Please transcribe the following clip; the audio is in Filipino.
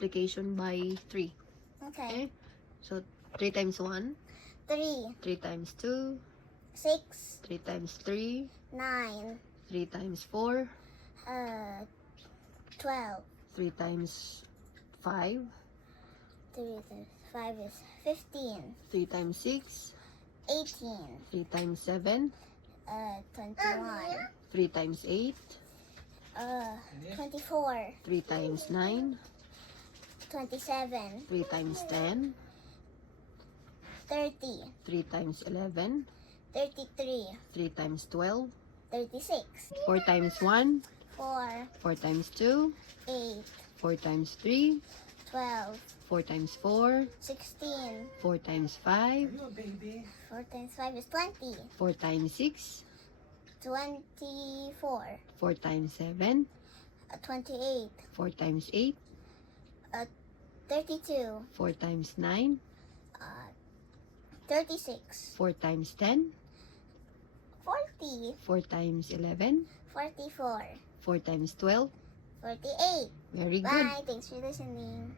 multiplication by 3. Okay. So 3 times 1, 3, 3 times 2, 6, 3 times 3, 9, 3 times 4, 12. 3 times 5, 3 times 5 is 15. 3 times 6, 18. 3 times 7, 21. 3 times 8, 24. 3 times 9, 27. 3 times 10, 30. 3 times 11, 33. 3 times 12, 36. 4 times 1, 4. 4 times 2, 8. 4 times 3, 12. 4 times 4, 16. 4 times 5, 4 times 5 is 20. 4 times 6, 24. 4 times 7, 28. 4 times 8, 32. 4 times 9, 36. 4 times 10, 40. 4 times 11, 44. 4 times 12. 48. Very good. Bye. Thanks for listening.